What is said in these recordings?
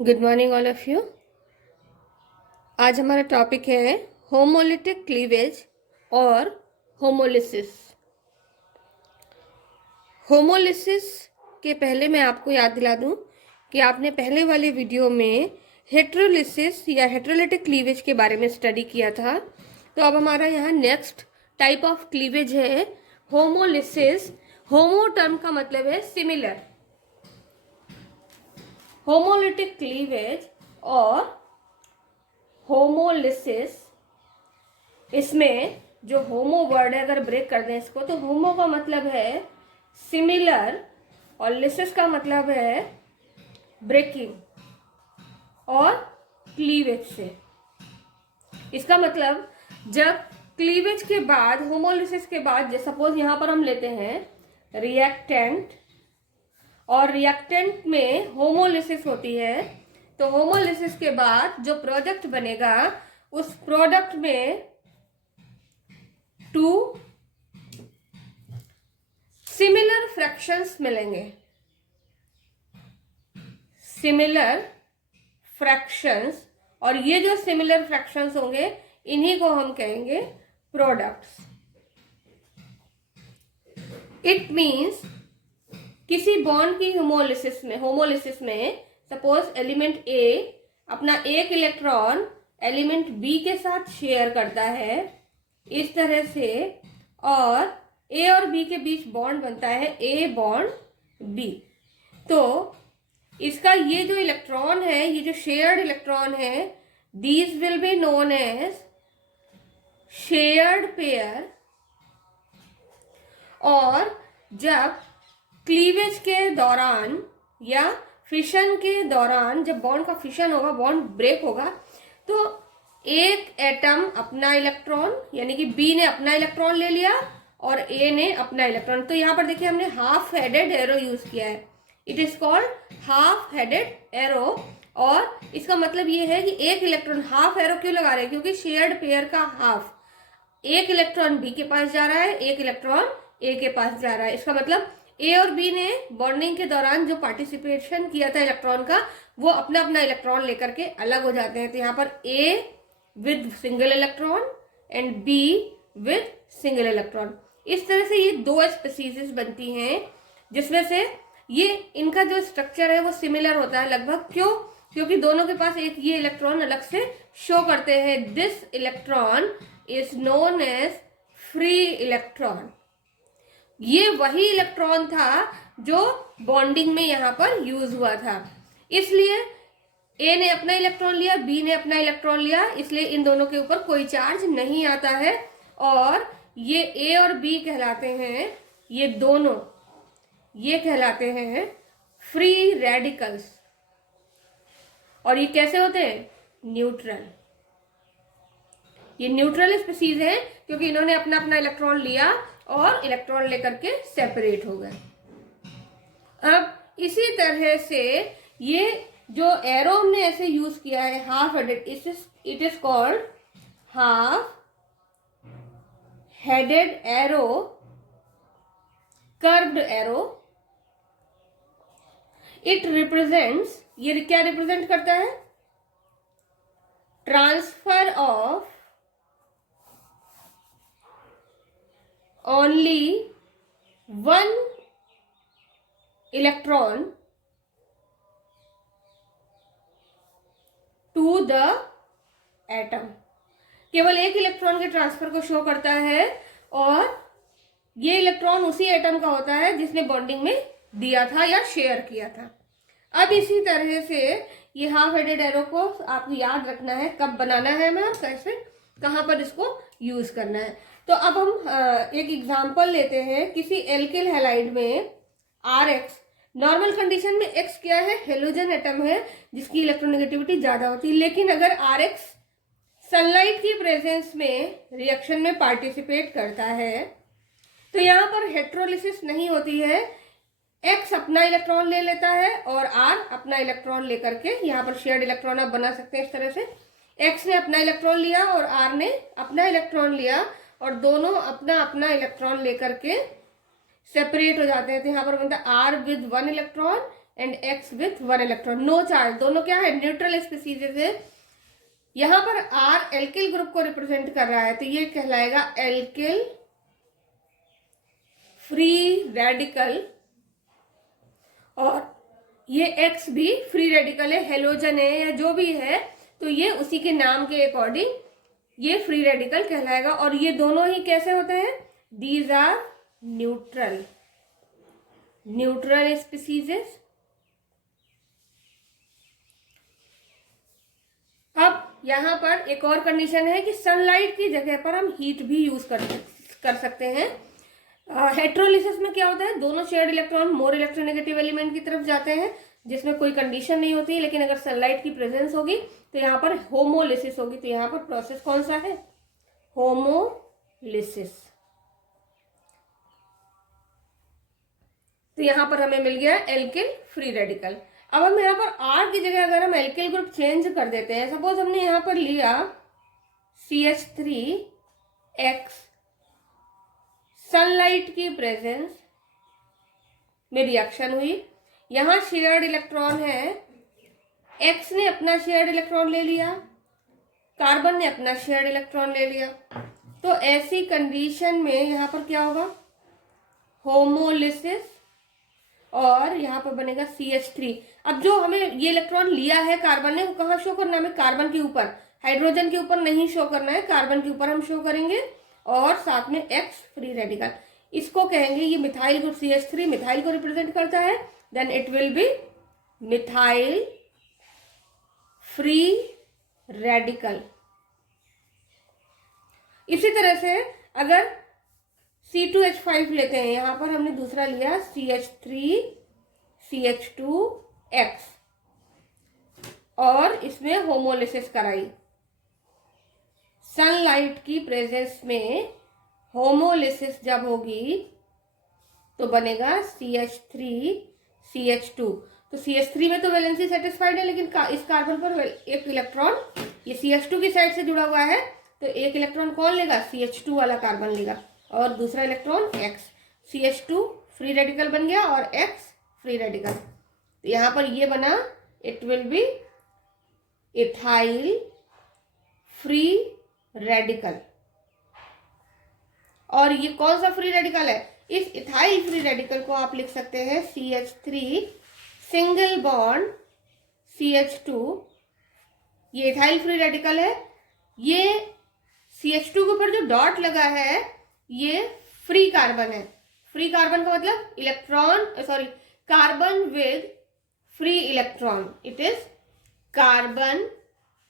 Good morning all of you. आज हमारा topic है होमोलिटिक क्लीवेज और होमोलिसिस। होमोलिसिस के पहले मैं आपको याद दिला दूं कि आपने पहले वाले वीडियो में हेट्रोलिसिस या हेट्रोलिटिक क्लीवेज के बारे में स्टडी किया था। तो अब हमारा यहाँ नेक्स्ट टाइप ऑफ क्लीवेज है होमोलिसिस। होमो टर्म का मतलब है सिमिलर। होमोलिटिक क्लीवेज और होमोलिसिस, इसमें जो होमो वर्ड है अगर ब्रेक कर दें इसको तो होमो का मतलब है सिमिलर और लिसिस का मतलब है ब्रेकिंग और क्लीवेज से। इसका मतलब जब क्लीवेज के बाद होमोलिसिस के बाद सपोज यहां पर हम लेते हैं रिएक्टेंट और रिएक्टेंट में होमोलिसिस होती है, तो होमोलिसिस के बाद जो प्रोडक्ट बनेगा उस प्रोडक्ट में टू सिमिलर फ्रैक्शंस मिलेंगे। सिमिलर फ्रैक्शंस, और ये जो सिमिलर फ्रैक्शंस होंगे इन्हीं को हम कहेंगे प्रोडक्ट्स। इट मीन्स किसी बॉन्ड की होमोलिसिस में सपोज एलिमेंट ए अपना एक इलेक्ट्रॉन एलिमेंट बी के साथ शेयर करता है इस तरह से, और ए और बी के बीच बॉन्ड बनता है ए बॉन्ड बी। तो इसका ये जो इलेक्ट्रॉन है, ये जो शेयर्ड इलेक्ट्रॉन है, these will be known as shared pair. और जब क्लीवेज के दौरान या फिशन के दौरान जब बॉन्ड का फिशन होगा, बॉन्ड ब्रेक होगा, तो एक एटम अपना इलेक्ट्रॉन यानी कि बी ने अपना इलेक्ट्रॉन ले लिया और ए ने अपना इलेक्ट्रॉन। तो यहां पर देखिए हमने हाफ हेडेड एरो यूज किया है। It is called half headed arrow. और इसका मतलब ये है कि एक इलेक्ट्रॉन, हाफ एरो क्यों लगा रहे हैं, क्योंकि शेयर्ड पेयर का हाफ, एक इलेक्ट्रॉन बी के पास जा रहा है, एक इलेक्ट्रॉन ए के पास जा रहा है। इसका मतलब ए और बी ने बॉन्डिंग के दौरान जो पार्टिसिपेशन किया था इलेक्ट्रॉन का, वो अपना अपना इलेक्ट्रॉन लेकर के अलग हो जाते हैं। तो यहाँ पर ए with single electron and be with single electron. इस तरह से ये दो स्पीसीज बनती हैं जिसमें से ये इनका जो स्ट्रक्चर है वो सिमिलर होता है लगभग। क्यों? क्योंकि दोनों के पास एक ये इलेक्ट्रॉन अलग से शो करते हैं। This electron is known as free electron. ये वही इलेक्ट्रॉन था जो बॉन्डिंग में यहां पर यूज हुआ था। इसलिए ए ने अपना इलेक्ट्रॉन लिया, बी ने अपना इलेक्ट्रॉन लिया, इसलिए इन दोनों के ऊपर कोई चार्ज नहीं आता है और ये ए और बी कहलाते हैं, ये दोनों ये कहलाते हैं फ्री रेडिकल्स। और ये कैसे होते हैं? न्यूट्रल। ये न्यूट्रल स्पीसीज है क्योंकि इन्होंने अपना अपना इलेक्ट्रॉन लिया और इलेक्ट्रॉन लेकर के सेपरेट हो गए। अब इसी तरह से ये जो एरो हमने ऐसे यूज किया है half headed, it is called half headed arrow, curved arrow. It represents, ये क्या रिप्रेजेंट करता है? Transfer of only one electron to the atom। केवल एक इलेक्ट्रॉन के ट्रांसफर को शो करता है और ये इलेक्ट्रॉन उसी एटम का होता है जिसने बॉन्डिंग में दिया था या शेयर किया था। अब इसी तरह से ये हाफ हेडेड एरो को आपको याद रखना है, कब बनाना है हमें और कैसे, कहाँ पर इसको यूज करना है। तो अब हम एक एग्जांपल लेते हैं। किसी एल्किल हैलाइड में RX, नॉर्मल कंडीशन में X क्या है? हेलोजन एटम है जिसकी इलेक्ट्रोनेगेटिविटी ज्यादा होती है। लेकिन अगर RX सनलाइट की प्रेजेंस में रिएक्शन में पार्टिसिपेट करता है तो यहाँ पर हेट्रोलिसिस नहीं होती है। X अपना इलेक्ट्रॉन ले लेता है और R अपना इलेक्ट्रॉन लेकर के, यहाँ पर शेयर्ड इलेक्ट्रॉन आप बना सकते हैं इस तरह से, X ने अपना इलेक्ट्रॉन लिया और R ने अपना इलेक्ट्रॉन लिया और दोनों अपना अपना इलेक्ट्रॉन लेकर के सेपरेट हो जाते हैं। तो यहाँ पर बनता है R with one electron and X with 1 electron, no charge, दोनों क्या है, न्यूट्रल स्पीसीज है। यहां पर R एल्किल ग्रुप को रिप्रेजेंट कर रहा है, तो ये कहलाएगा एल्किल फ्री रेडिकल, और ये X भी फ्री रेडिकल है, हेलोजन है या जो भी है, तो ये उसी के नाम के अकॉर्डिंग ये फ्री रेडिकल कहलाएगा। और ये दोनों ही कैसे होते हैं, these are neutral, neutral species. अब यहां पर एक और कंडीशन है कि सनलाइट की जगह पर हम हीट भी यूज कर सकते हैं। हेट्रोलिसिस में क्या होता है, दोनों shared electron more electronegative element की तरफ जाते हैं, जिसमें कोई कंडीशन नहीं होती, लेकिन अगर सनलाइट की प्रेजेंस होगी तो यहाँ पर होमोलिसिस होगी। तो यहाँ पर प्रोसेस कौन सा है, होमोलिसिस। तो यहाँ पर हमें मिल गया एल्किल फ्री रेडिकल। अब हम यहाँ पर R की जगह अगर हम एल्किल ग्रुप चेंज कर देते हैं, सपोज हमने यहाँ पर लिया CH3X, सनलाइट की प्रेजेंस में रिएक्शन हुई, यहां शेयर्ड इलेक्ट्रॉन है, X ने अपना शेयर्ड इलेक्ट्रॉन ले लिया, कार्बन ने अपना शेयर्ड इलेक्ट्रॉन ले लिया, तो ऐसी कंडीशन में यहां पर क्या होगा, होमोलिसिस, और यहां पर बनेगा CH3। अब जो हमें ये इलेक्ट्रॉन लिया है कार्बन ने, वो कहाँ शो करना है, हमें कार्बन के ऊपर, हाइड्रोजन के ऊपर नहीं शो करना है, कार्बन के ऊपर हम शो करेंगे, और साथ में X फ्री रेडिकल। इसको कहेंगे, ये मिथाइल ग्रुप CH3 मिथाइल को रिप्रेजेंट करता है, then it will be methyl free radical. इसी तरह से अगर C2H5 लेते हैं, यहां पर हमने दूसरा लिया CH3 CH2X, और इसमें होमोलिसिस कराई, सनलाइट की प्रेजेंस में होमोलिसिस जब होगी तो बनेगा CH3 CH2। तो CH3 में तो वैलेंसी सेटिस्फाइड है, लेकिन इस कार्बन पर एक इलेक्ट्रॉन ये CH2 की साइड से जुड़ा हुआ है, तो एक इलेक्ट्रॉन कौन लेगा, CH2 वाला कार्बन लेगा, और दूसरा electron X, CH2 free radical बन गया और X फ्री रेडिकल। तो यहां पर ये बना, it will B ethyl free radical. और ये कौन सा फ्री रेडिकल है, इस इथाइल फ्री रेडिकल को आप लिख सकते हैं CH3 सिंगल बॉन्ड CH2, ये इथाइल फ्री रेडिकल है, ये CH2 के ऊपर जो डॉट लगा है ये फ्री कार्बन है। फ्री कार्बन का मतलब electron, sorry, carbon with free electron, it is carbon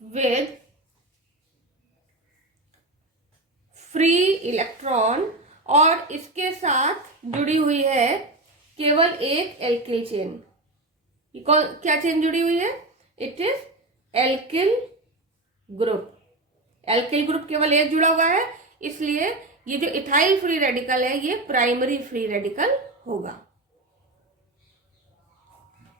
with free electron, और इसके साथ जुड़ी हुई है केवल एक एल्किल चेन। क्या चेन जुड़ी हुई है, it is alkyl group. Alkyl group केवल एक जुड़ा हुआ है, इसलिए ये जो इथाइल फ्री रेडिकल है ये प्राइमरी फ्री रेडिकल होगा,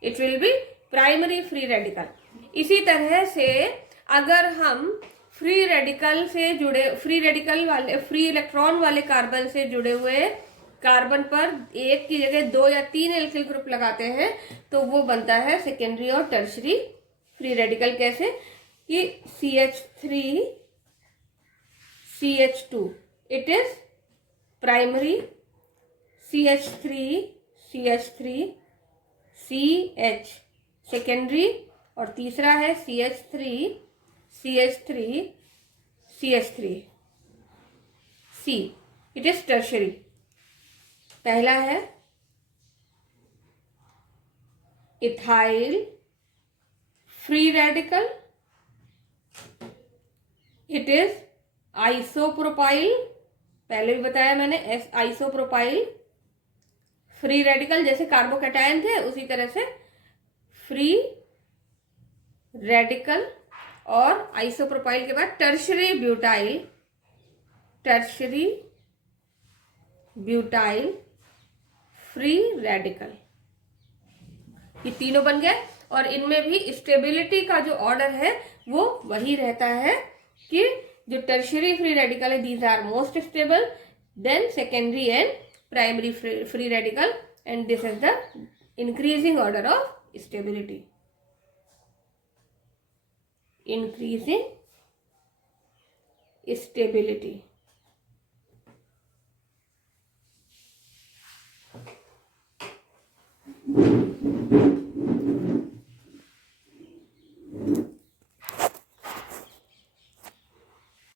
it will be primary free radical. इसी तरह से अगर हम फ्री रेडिकल से जुड़े, फ्री रेडिकल वाले, फ्री इलेक्ट्रॉन वाले कार्बन से जुड़े हुए कार्बन पर एक की जगह 2 या 3 एल्किल ग्रुप लगाते हैं, तो वो बनता है सेकेंडरी और टर्शरी फ्री रेडिकल। कैसे कि CH3 CH2 it is primary, CH3 CH3 CH secondary, और तीसरा है CH3 CH3 CH3 C, it is tertiary. पहला है ethyl free radical, it is isopropyl, पहले भी बताया मैंने, आइसोप्रोपाइल फ्री रेडिकल, जैसे कार्बोकैटायन थे उसी तरह से फ्री रेडिकल। और आइसोप्रोपाइल के बाद tertiary butyl, tertiary butyl free radical, ये तीनों बन गए। और इनमें भी स्टेबिलिटी का जो ऑर्डर है वो वही रहता है कि जो टर्शरी फ्री रेडिकल है these are most stable, then secondary and primary free radical, and this is the increasing order of stability, increase in stability.